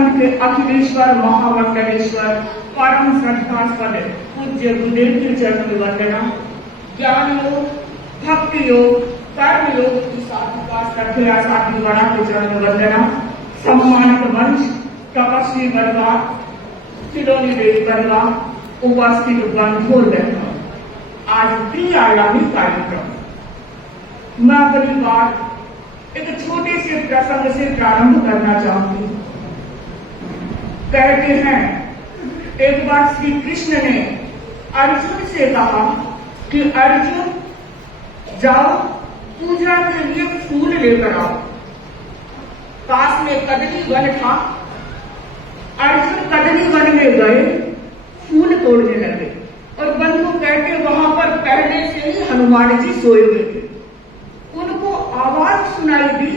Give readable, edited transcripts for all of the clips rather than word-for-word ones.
उत्तराखंड के अखिलेश्वर महामंडलेश्वर परम श्रद्धास्पद पूज्य गुरुदेव के चरण में वंदना। ज्ञान योग, भक्ति योग, कर्म योग की साधुका श्रद्धेय साधु गणा के चरण में वंदना। सम्मानित मंच, तपस्वी वर्गा, सिलोनी देवी वर्गा, उपस्थित बंधुओं बहनों, आज त्रिआयामी कार्यक्रम। मैं अपनी बात एक छोटे से प्रसंग से प्रारंभ करना चाहती हूँ। कहते हैं एक बार श्री कृष्ण ने अर्जुन से कहा कि अर्जुन जाओ पूजा के लिए फूल लेकर आओ। पास में कदली वन था। अर्जुन कदली वन में गए, फूल तोड़ने लगे और बंधु कहते वहां पर पहले से ही हनुमान जी सोए हुए थे। उनको आवाज सुनाई दी,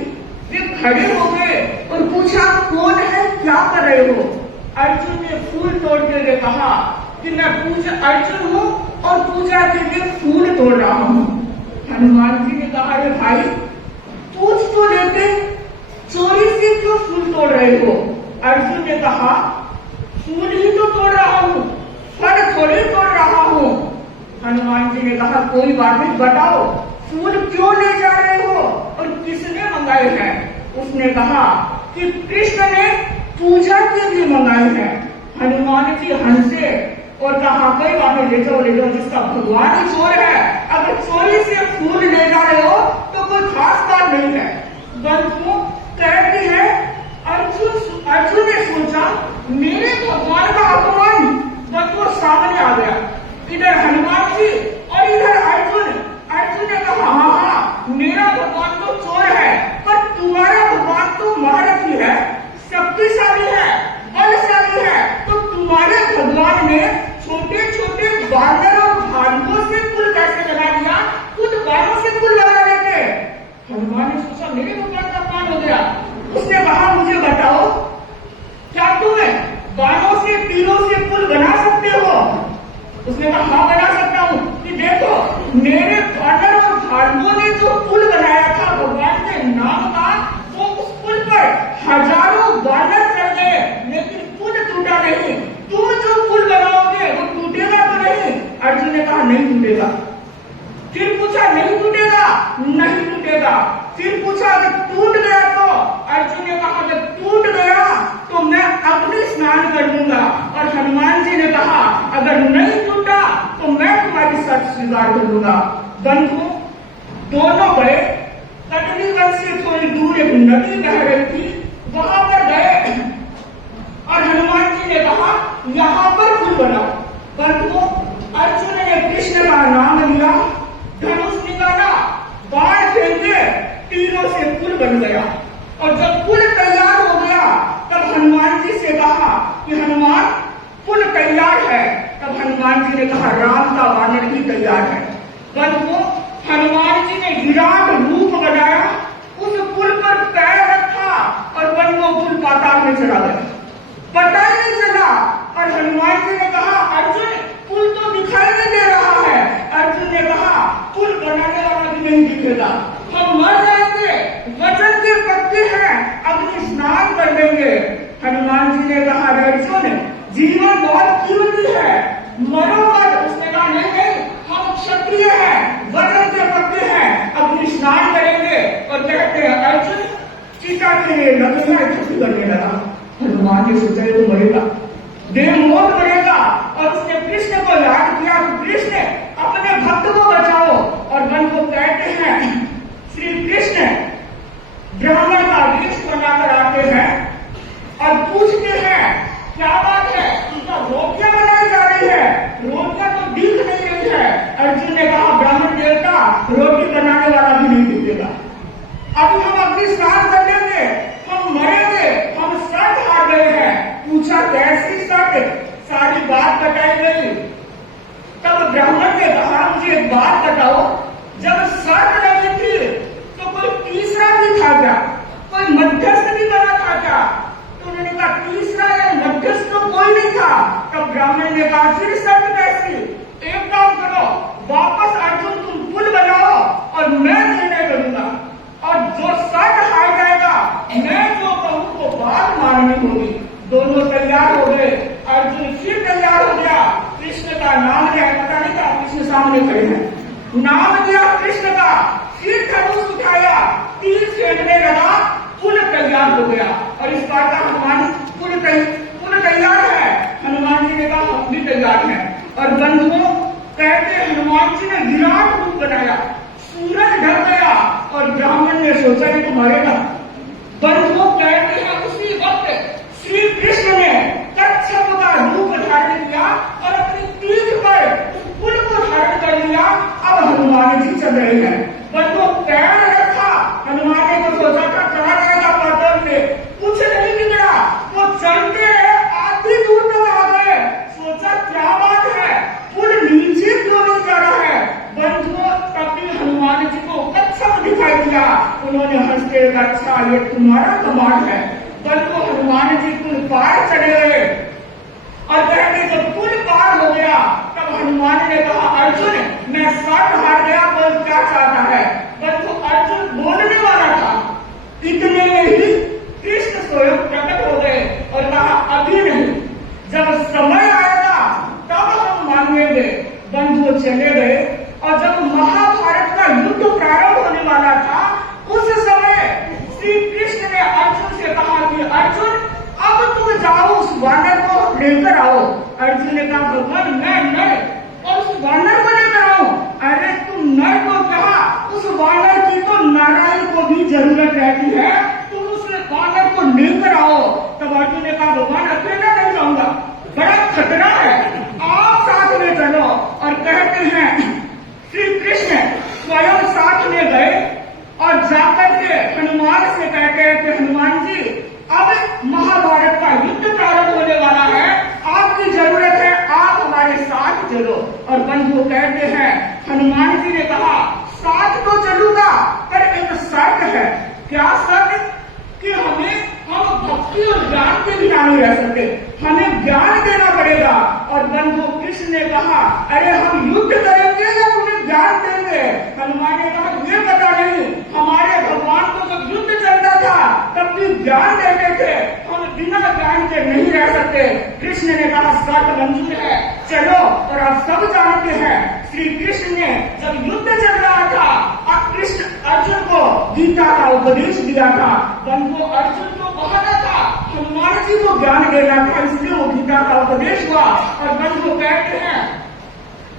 वे खड़े हो गए और पूछा कौन है, क्या कर रहे हो। अर्जुन ने फूल तोड़ते हुए कहा कि मैं अर्जुन हूँ और पूजा के लिए फूल तोड़ रहा हूँ। हनुमान जी ने कहा अरे भाई पूछ तो लेते, चोरी से क्यों फूल तोड़ रहे हो। अर्जुन ने कहा फूल ही तो तोड़ रहा हूँ, फल थोड़ी तोड़ रहा हूँ। हनुमान जी ने कहा कोई बात नहीं, बताओ फूल क्यों ले जा रहे हो और किसने मंगाए हैं। उसने कहा कि कृष्ण ने पूजा के लिए मंगाए हैं। हनुमान जी हंसे और कहा कोई बात नहीं, ले जाओ जिसका भगवान ही चोर है। अगर चोरी से फूल ले जा रहे हो तो कोई खास बात नहीं है। बंधु कहती है अर्जुन ने सोचा मेरे भगवान का अपमान। बंधु सामने आ गया, इधर हनुमान जी और इधर अर्जुन ने कहा हाँ मेरा भगवान तो चोर है, पर तुम्हारा भगवान तो महारथी है, शक्तिशाली है, बलशाली है। तो तुम्हारे भगवान ने छोटे छोटे बानर और भालुओं से पुल कैसे बना दिया, खुद बालों से पुल बना लेते। हनुमान ने सोचा मेरे भगवान का अपमान हो गया। उसने कहा मुझे बताओ क्या तुम बालों से तीरों से पुल बना सकते हो। उसने कहा हाँ बना सकता हूँ। कि देखो मेरे बानर और भालुओं ने जो पुल बनाया था भगवान के नाम का, वो उस पुल पर हजारों बानर चढ़ गए लेकिन पुल टूटा नहीं। तुम जो पुल बनाओगे वो टूटेगा तो नहीं। अर्जुन ने कहा नहीं टूटेगा। फिर पूछा नहीं टूटेगा, नहीं टूटेगा। फिर पूछा अगर टूट गया तो। अर्जुन ने कहा अगर टूट गया तो मैं अग्नि स्नान कर दूंगा। और हनुमान जी ने कहा अगर नहीं टूटा तो मैं तुम्हारी शर्त स्वीकार कर दूंगा। बंधु दोनों गए, कटनी वन से थोड़ी दूर एक नदी बह रही थी, वहां पर गए और हनुमान जी ने कहा यहाँ पर पुल बनाओ। बंधु अर्जुन ने कृष्ण का नाम लिया, धनुष निकाला, बाण फेंके, तीरों से पुल बन गया। और जब पुल तैयार हो गया तब हनुमान जी से कहा कि हनुमान पुल तैयार है। तब हनुमान जी ने कहा राम का वानर भी तैयार है। बंधु हनुमान जी ने विराट रूप बनाया, उस पुल पर पैर रखा और बंधु पुल पाताल में चला गया, पता ही नहीं चला। और हनुमान जी ने कहा अर्जुन पुल तो दिखाई नहीं दे रहा है। अर्जुन ने कहा पुल बनाने वाला भी नहीं दिखेगा, हम मर जाएंगे, वचन के पक्के हैं, अग्नि स्नान कर लेंगे। हनुमान जी ने कहा अर्जुन जीवन बहुत कीमती है, मरो मत। उसने कहा नहीं नहीं हम क्षत्रिय हैं, वचन के पक्के हैं, अग्नि स्नान करेंगे। और कहते हैं अर्जुन चिता के लिए लगे हैं, छुट्टी करने लगा। हनुमान ने सोचा तो मरेगा, देह मौत मरेगा। और उसने कृष्ण को याद किया, कृष्ण अपने भक्त को बचाओ। और मन को कहते हैं श्री कृष्ण ब्राह्मण का वेश बनाकर आते हैं और पूछते हैं क्या बात है, उनका रोटियां बनाई जा रही है, रोटियां तो दिख नहीं रही है। अर्जुन ने कहा ब्राह्मण देवता रोटी बनाने वाला भी नहीं दिखेगा, अभी हम अग्नि स्नान कर लेंगे, हम मरेंगे, हम शर्त हार गए हैं। पूछा कैसी शर्त, सारी बात बताई गई। तब ब्राह्मण ने कहा मुझे एक बात बताओ, जब शर्त लगी थी तो कोई तीसरा भी था क्या, कोई मध्यस्थ भी बना था क्या। तो उन्होंने कहा तीसरा या मध्यस्थ तो कोई नहीं था। तब ब्राह्मण ने कहा फिर शर्त कैसी, एक काम करो वापस अर्जुन तुम पुल बनाओ और मैं निर्णय करूंगा, और जो शर्त हार जाएगा मैं जो कहूं तो बात माननी होगी। दोनों तैयार हो गए। अर्जुन फिर तैयार हो गया, कृष्ण का नाम लिया, पता नहीं था कृष्ण सामने खड़े हैं, नाम लिया कृष्ण का, फिर धनुष उठाया, तीर फेंकने लगा, पुनः तैयार हो गया। और इस बार का हनुमान पुनः तैयार है। हनुमान जी ने कहा हम भी तैयार हैं। और बंधुओं कहते हनुमान जी ने विराट रूप बनाया, सूरज ढल गया और ब्राह्मण ने सोचा ये तो मरेगा। बंधुओं कहते हैं उसी वक्त श्री कृष्ण ने कच्छप का रूप धारण किया और अपनी पीठ पर पुल को धारण कर लिया। अब हनुमान जी चल रहे हैं। बंधुओं पैर रखा, हनुमान ने तो सोचा था चला जाएगा पाताल में, कुछ नहीं बिगड़ा, वो चलते रहे, आधी दूर तक आ गए। सोचा क्या बात है, पुल नीचे क्यों नहीं जा रहा है। बंधुओं तभी हनुमान जी को कच्छप दिखाई दिया, उन्होंने हंसते अच्छा ये तुम्हारा कमाल है। बंधुओं हनुमान जी पुल पार चले गए और कहते जब पुल पार हो गया तब हनुमान ने कहा अर्जुन मैं शर्त हार गया, बोल क्या चाहता है। बंधु अर्जुन बोलने वाला था, इतने में ही कृष्ण स्वयं प्रकट हो गए और कहा अभी नहीं, जब समय आएगा तब हम मांगेंगे। बंधु चले गए और जब महाभारत का युद्ध प्रारंभ होने वाला था उस समय श्री कृष्ण ने अर्जुन से कहा कि अर्जुन अब तुम जाओ उस वानर को लेकर आओ। अर्जुन ने कहा भगवान मैं नर और उस वानर को लेकर आओ। अरे तुम नर को कहा, उस वानर की तो नारायण को भी जरूरत रहती है, तुम उस वानर को लेकर आओ। तब अर्जुन ने कहा भगवान अकेला नहीं जाऊंगा, बड़ा खतरा है, आप साथ में चलो। और कहते हैं श्री कृष्ण स्वयं साथ में गए और जाकर के हनुमान से कहते हैं कि हनुमान जी अब महाभारत का युद्ध प्रारंभ होने वाला है, आपकी जरूरत है, आप हमारे साथ चलो। और बंधु कहते हैं हनुमान जी ने कहा साथ तो चलूंगा पर एक शर्त है। क्या शर्त? कि हम भक्ति और ज्ञान के बिना नहीं रह सकते, हमें ज्ञान देना पड़ेगा। और बंधु कृष्ण ने कहा अरे हम युद्ध करेंगे या तुम्हें ज्ञान देंगे। हनुमान ने कहा ये पता नहीं, हमारे भगवान को जब युद्ध चलता था तब भी ज्ञान देते थे, हम बिना ज्ञान के नहीं रह सकते। कृष्ण ने कहा शर्त मंजूर है, चलो। और आप सब जानते हैं श्री कृष्ण ने जब युद्ध चल रहा था कृष्ण अर्जुन को गीता का उपदेश दिया था। बंधु अर्जुन को बहाना था, हनुमान जी को ज्ञान देना था, इसलिए वो गीता का उपदेश हुआ। और बंधु कहते हैं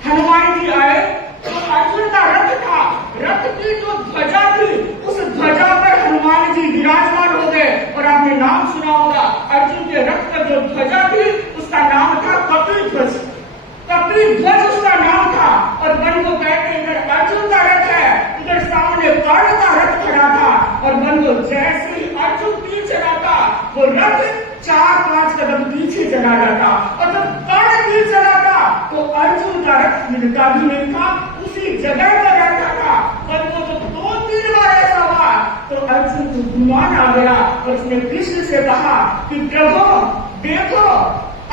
हनुमान जी आए तो अर्जुन का रथ था, रथ की जो ध्वजा थी उस ध्वजा पर हनुमान जी विराजमान हो गए। और आपने नाम सुना होगा अर्जुन के रथ पर जो ध्वजा थी उसका नाम था कपिध्वज, कपिध्वज उसका नाम था। और बंधु कहते हैं इधर अर्जुन का रथ है, इधर सामने कर्ण का रथ खड़ा था। और बंधु जैसे ही अर्जुन तीर चलाता वो रथ 4-5 कदम पीछे चला जाता, और जब कर्ण तीर चलाता तो अर्जुन का रथ मिलता भी नहीं था, उसी जगह पर रहता था। बंधु जब 2-3 बार ऐसा हुआ तो अर्जुन को गुमान आ गया और उसने कृष्ण से कहा कि प्रभु देखो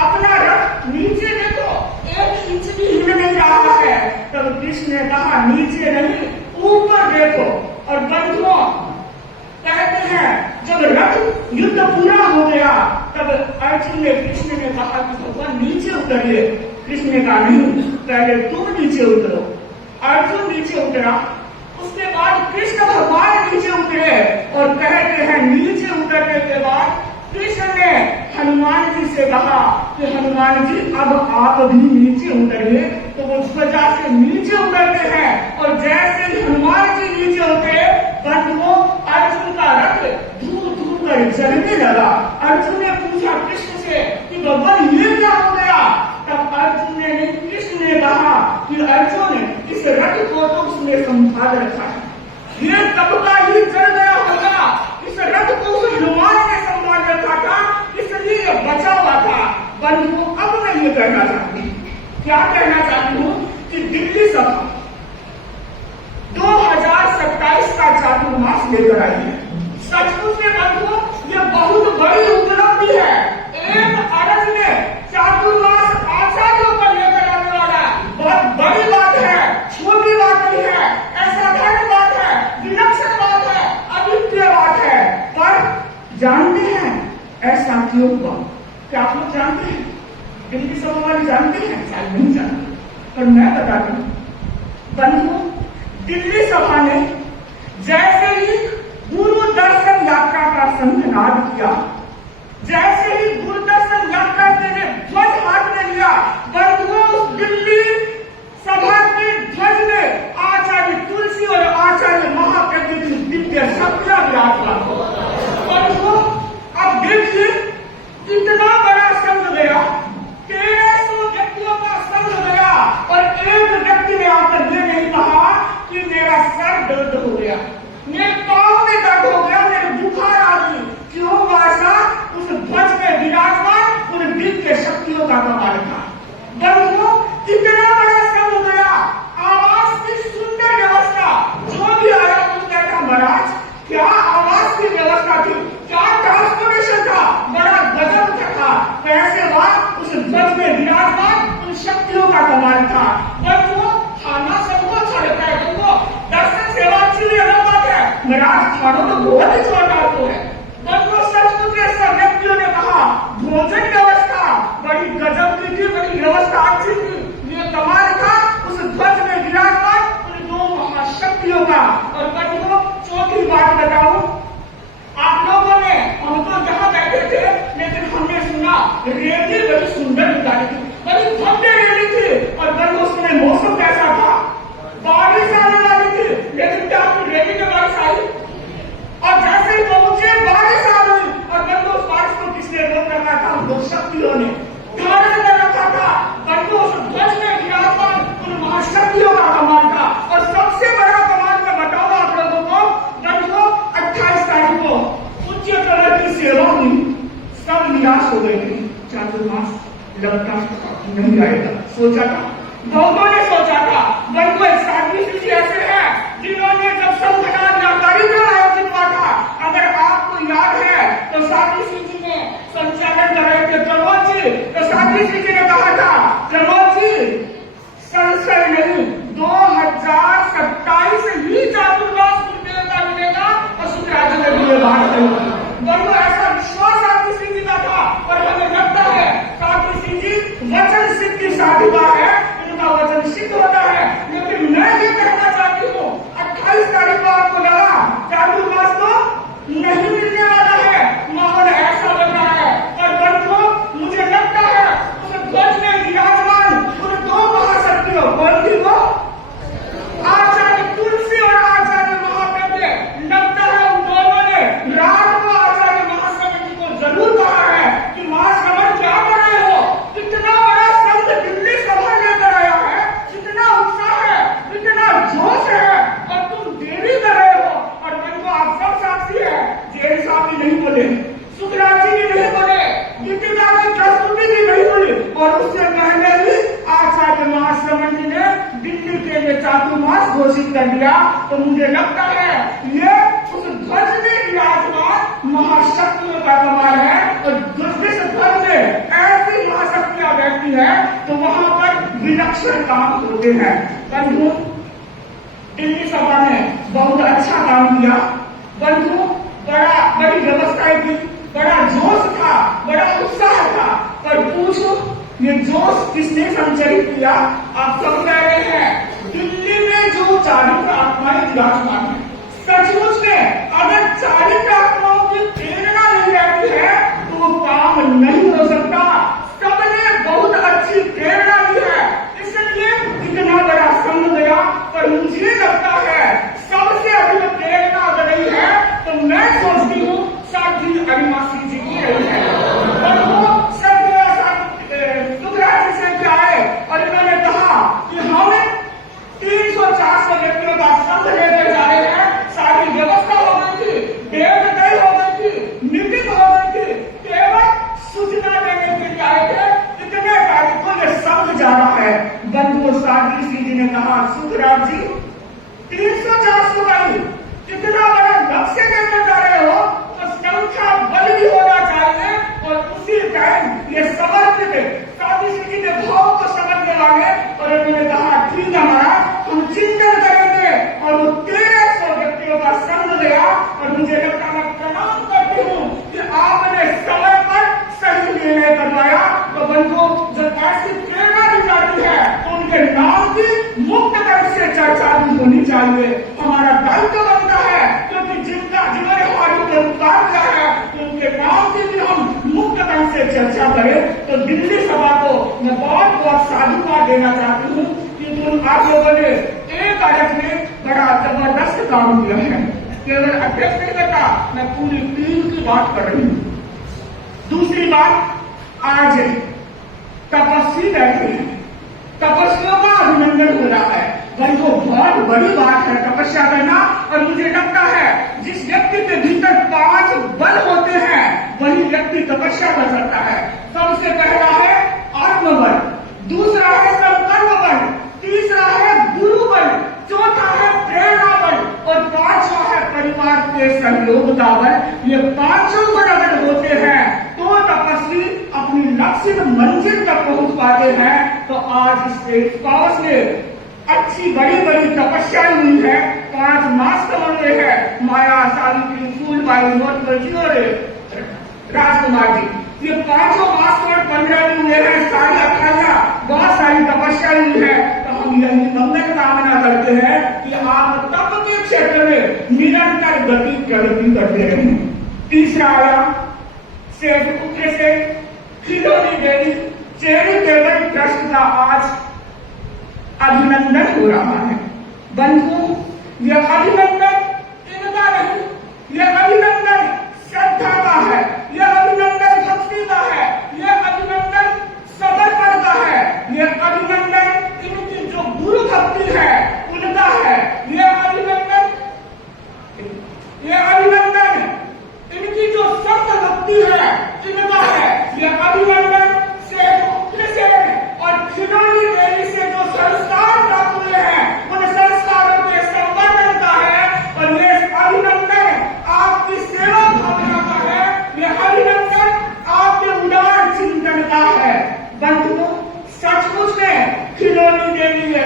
अपना रथ नीचे देखो, 1 इंच भी हिल नहीं रहा है। तब कृष्ण ने कहा नीचे नहीं ऊपर देखो। और बंधुओं कहते हैं जब रथ युद्ध पूरा हो गया तब अर्जुन ने कृष्ण ने कहा कि भगवान नीचे उतरिए। कृष्ण ने कहा नहीं, पहले तुम नीचे उतरो। अर्जुन नीचे उतरा, उसके बाद कृष्ण भगवान नीचे उतरे। और कहते हैं नीचे उतरने के बाद कृष्ण ने हनुमान जी से कहा कि हनुमान जी अब आप भी नीचे उतरिए। तो वो ध्वजा से नीचे उतरते हैं और जैसे ही हनुमान जी नीचे उतरे बंधुओं अर्जुन का रथ धूल धूल कर जलने लगा। अर्जुन ने पूछा कृष्ण से कि भगवान ये क्या हो गया। तब अर्जुन ने कृष्ण ने कहा कि अर्जुन इस रथ को तो उसने संभाल रखा है, ये तब का ही जल गया होगा, इस रथ को उस हनुमान ने संभाल रखा था, इसलिए बचा हुआ था। बंधु अब मैं ये कहना चाहती हूँ, क्या कहना चाहती हूँ कि दिल्ली सभा 2027 का चातुर्मास लेकर आई है। सचमुच में बंधु ये बहुत बड़ी उपलब्धि है। 1 अरब में चातुर्मास आचार्यों को लेकर आने वाला बहुत बड़ी बात है, छोटी बात नहीं है, असाधारण बात है, विलक्षण बात है, अद्वितीय बात है। पर जानते हैं ऐसा क्यों हुआ? क्या आप लोग जानते हैं? दिल्ली सभा वाले जानते हैं? शायद नहीं जानते, पर मैं बता दूं बंधुओं, दिल्ली सभा ने जैसे ही गुरु दर्शन यात्रा का संघनाद किया, जैसे ही गुरु दर्शन यात्रा के लिए ध्वज हाथ में लिया, बंधुओं उस दिल्ली सभा के ध्वज में आचार्य तुलसी और आचार्य महाप्रज्ञ की दिव्य शक्तियां विराजमान हो। बंधुओं अब देखिए कितना बड़ा संघ गया, 1300 व्यक्तियों का संघ गया और एक व्यक्ति ने आकर ये नहीं कहा कि मेरा सर दर्द हो गया, मेरे पांव में दर्द हो गया, मेरे बुखार आ गई। क्यों ऐसा? उस ध्वज में विराजमान उन दिव्य शक्तियों का कमाल था। बंधुओं कितना बड़ा संघ गया, आवास की सुंदर व्यवस्था, जो भी आया वो कहता महाराज क्या आवास की व्यवस्था थी, क्या ट्रांसपोर्टेशन था, बड़ा गजब था। पैसे बाद उस ध्वज में विराजमान उन शक्तियों का कमाल था। बंधुओं खाना सबको अच्छा लगता है, तुमको दर्शन सेवा अच्छी भी अलग बात है, महाराज खाना तो बहुत ही जोरदार तो है। बंधुओं संस्कृत के सब व्यक्तियों ने कहा भोजन व्यवस्था बड़ी गजब की थी, बड़ी व्यवस्था अच्छी थी। ये कमाल था उस ध्वज में विराजमान उन दो महाशक्तियों का। और बंधुओं चौथी बात बताऊं, आप लोगों ने, हम तो जहां बैठे थे लेकिन हमने सुना रेली बड़ी सुंदर निकाली थी, बड़ी भव्य रेली थी। और बंधुओं उसमें मौसम कैसा था? बारिश आने वाली थी, लेकिन क्या आपकी रेली में बारिश आई? और जैसे ही पहुंचे बारिश आ गई। और बंधुओं उस बारिश को किसने रोक रखा था? उन दो शक्तियों ने धारण कर रखा था। बंधुओं उस ध्वज में विराजमान उन महाशक्तियों का कमाल था। और सबसे बड़ा कमाल मैं बताऊंगा आप लोगों को। बंधुओं 28 तारीख को उच्च तरह की सेवा हुई, सब निराश हो गए थे। चातुर्मास लगता नहीं आएगा, सोचा था, बहुतों ने सोचा था। बंधुओं एक साधवी शिष्य ऐसे है जिन्होंने जब संघनाद या कार्यक्रम आयोजित हुआ था, अगर आपको याद है तो साधवी जी ने संचालन कर रहे थे प्रमोद जी, तो साधवी जी ने कहा था प्रमोद जी संशय नहीं, 2027 ही चातुर्मास गुरुदेवता मिलेगा और शुक्राचार्य में भी ये बात है। बंधुओं ऐसा विश्वास साधवी जी का था। और हमें लगता है साधवी जी वचन सिद्धि साधिका है, इनका वचन सिद्ध होता है। लेकिन मैं ये कहना चाहती हूँ 28 तारीख को आपको लगा चातुर्मास तो नहीं मिलने वाला है, माहौल ऐसा बन रहा है। और बंधुओं मुझे लगता है उस ध्वज में विराजमान उन दो महाशक्तियों, कौन थी वो? आचार्य तुलसी और आचार्य महाप्रज्ञ। लगता है उन दोनों ने रात को आचार्य महाश्रमण जी को जरूर कहा है कि महाश्रमण क्या कर रहे हो, कितना बड़ा संघ दिल्ली सभा लेकर आया है, कितना उत्साह है, कितना जोश है, और तुम देरी कर रहे हो। और बंधुओं आप सब साक्षी है, जेल साहब भी नहीं बोले, शुक्राचार्य जी भी नहीं बोले, दीपिका की प्रस्तुति भी नहीं बोली, और उससे पहले ही आचार्य महाश्रमण जी ने दिल्ली के लिए चातुर्मास घोषित कर दिया। तो मुझे लगता है ये उस ध्वज में विराजमान महाशक्तियों का कमाल है। और जिस ध्वज में ऐसी महाशक्तियां बैठती है तो वहां पर विलक्षण काम होते हैं। बंधु दिल्ली सभा ने बहुत अच्छा काम किया। बंधु बड़ी व्यवस्थाएं थी, बड़ा जोश था, बड़ा उत्साह था। पर पूछो ये जोश किसने संचालित किया? आप सब कह रहे हैं दिल्ली में जो चालित आत्माएं विराजमान है, सचमुच में अगर चालित आत्माओं की प्रेरणा नहीं रहती है तो वो काम नहीं हो सकता। सबने बहुत अच्छी प्रेरणा दी है, इसलिए इतना बड़ा संघ गया। पर मुझे लगता है सबसे अधिक प्रेरणा अगर रही है तो मैं सोचती हूँ साथी अरिमा सिंह जी की रही है। और वो शुक्राचार्य से क्या है और इन्होंने कहा कि हम 300-400 व्यक्तियों का संघ लेकर जा रहे हैं निर्णय करवाया तो बंधुओं जब ऐसी प्रेरणा दी जाती है तो उनके नाम की मुक्त ढंग से चर्चा भी होनी चाहिए। हमारा दायित्व बनता है क्योंकि जिन्होंने हमारे ऊपर उपकार किया है तो उनके नाम की भी हम मुक्त ढंग से चर्चा करें। तो दिल्ली सभा को मैं बहुत बहुत साधुवाद देना चाहती हूँ कि तुम आप लोगों ने एक अध्यक्ष ने बड़ा जबरदस्त काम किया है। केवल अध्यक्ष नहीं करता, मैं पूरी टीम की बात कर रही हूँ। दूसरी बात, आज तपस्वी बैठे हैं, तपस्वियों का अभिनंदन हो रहा है। भाई वो बहुत बड़ी बात है तपस्या करना। और मुझे लगता है जिस व्यक्ति के भीतर 5 बल होते हैं वही व्यक्ति तपस्या कर सकता है। सबसे पहला है आत्मबल, दूसरा है संकल्प बल, तीसरा है गुरु बल, चौथा है प्रेरणा बल और पांचवा है परिवार के सहयोग का बल। ये पांचों बल अगर होते हैं तो तपस्वी अपनी लक्ष्य मंजिल तक पहुंच पाते हैं। तो आज इस पावस में अच्छी बड़ी बड़ी तपस्या हुई है। 5 मास्क बने हैं, माया, सावित्री, फूलबाई, मोती और राजकुमार जी। ये 5 मास्क 15 दिन हुए हैं, सारी 18 बहुत सारी तपस्या हुई है। तो हम यही मंगल कामना करते हैं कि आप तप के क्षेत्र में निरंतर गति प्रगति करते रहें। तीसरा आया सेठ उठे से खिलौनी देवी चैरिटेबल ट्रस्ट का आज अभिनंदन हो रहा है। बंधु, यह अभिनंदन इनका नहीं, यह अभिनंदन श्रद्धा का है, यह अभिनंदन भक्ति का है, यह अभिनंदन समर्पण का है, यह अभिनंदन इनकी जो गुरु भक्ति है उनका है, यह अभिनंदन इनकी जो संत भक्ति है इनका है, यह अभिनंदन से और खिलौनी देवी से जो संस्कार प्राप्त हुए हैं उन संस्कारों के संवर्धन का है। और ये अभिनंदन आपकी सेवा भावना का है, ये अभिनंदन आपके उदार चिंतन का है। बंधुओं, सचमुच में खिलौनी देवी है,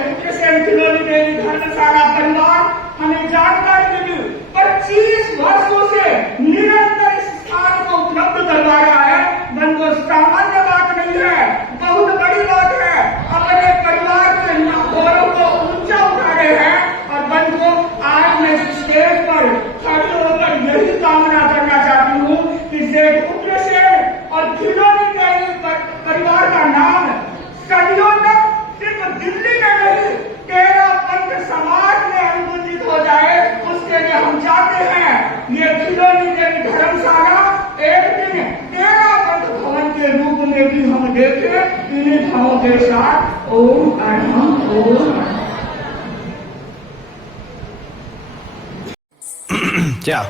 खिलौनी देवी धर्मशाला परिवार हमें जानकारी मिली 25 वर्षों से निरंतर इस स्थान को उपलब्ध करवा रहा है। बंधुओं, सामान्य बात नहीं है, बहुत बड़ी बात है। अपने परिवार के गौरव को ऊंचा उठा रहे हैं। और बंधुओं, आज मैं इस स्टेज पर खड़े होकर यही कामना करना चाहती हूँ कि सेठ उग्रसेन और खिलौनी देवी परिवार का नाम सदियों तक सिर्फ दिल्ली में नहीं 13 पंथ समाज में अनुमोदित हो जाए। उसके लिए हम चाहते हैं ये खिलौनी देवी धर्मशाला एक दिन 13 पंथ भवन के रूप में भी हम देखें। इन्हीं भावों के साथ ओम अरहम ओम। क्या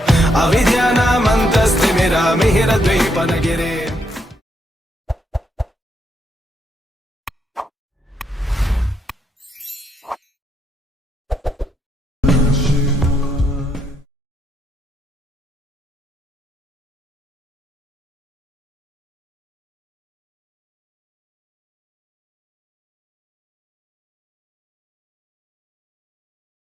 अविद्यानामन्तस्तिमिरमिहिरद्वीपनगिरे